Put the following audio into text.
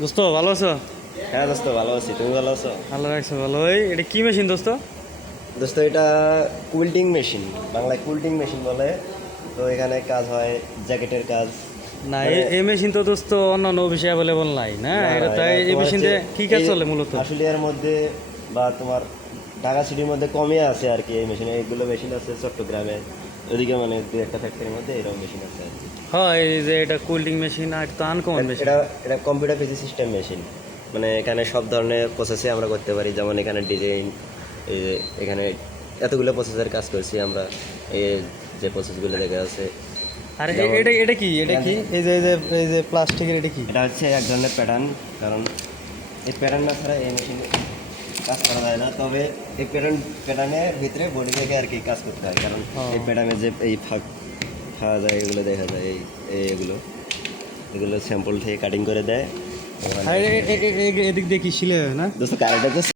দোস্ত ভালো আছো? হ্যাঁ দোস্ত ভালো আছি, তুমি ভালো আছো? ভালো রাখছো ভালো। এটা কি মেশিন দোস্ত? দোস্ত এটা কুইল্টিং মেশিন, বাংলায় কুইল্টিং মেশিন বলে। তো এখানে কাজ হয় জ্যাকেটের কাজ। না মানে- এই মেশিন তো দোস্ত অন্যান্য অফিসে অ্যাভেলেবল নাই না, না, এটা না, তাই এটা এই তোমার মেশিন হচ্ছে দিয়ে কি কাজ এই চলে মূলত? আশুলিয়ার মধ্যে বা তোমার ঢাকা সিটির মধ্যে কমই আছে আর কি। এই মেশিন, এইগুলো মেশিন আছে চট্টগ্রামে, ওদিকে মানে দু একটা ফ্যাক্টরির মধ্যে এরকম মেশিন আছে আর কি। হ্যাঁ এই যে এটা কুলিং মেশিন আর তো আনকমন মেশিন। এটা এটা কম্পিউটার পিসি সিস্টেম মেশিন। মানে এখানে সব ধরনের প্রসেসে আমরা করতে পারি, যেমন এখানে ডিজাইন, এই যে এখানে এতগুলো প্রসেসের কাজ করছি আমরা। এই যে প্রসেসগুলো দেখা আছে, আর যেমন- এটা এটা কি এই যে প্লাস্টিকের এটা কি? এটা হচ্ছে এক ধরনের প্যাটার্ন। কারণ এই প্যাটার্ন না ছাড়া এই মেশিনে কাজ করা যায় না। তবে এই প্যাটার্নের ভিতরে বডি থেকে আর কি কাজ করতে হয়। কারণ এই প্যাটার্নে যে এই ফাঁক খাওয়া যায়, এগুলো দেখা যায়। এগুলো এগুলো স্যাম্পল থেকে কাটিং করে দেয়। আর এদিক দিয়ে কি শিলে হয় না? দোস্ত কারেন্টটা তো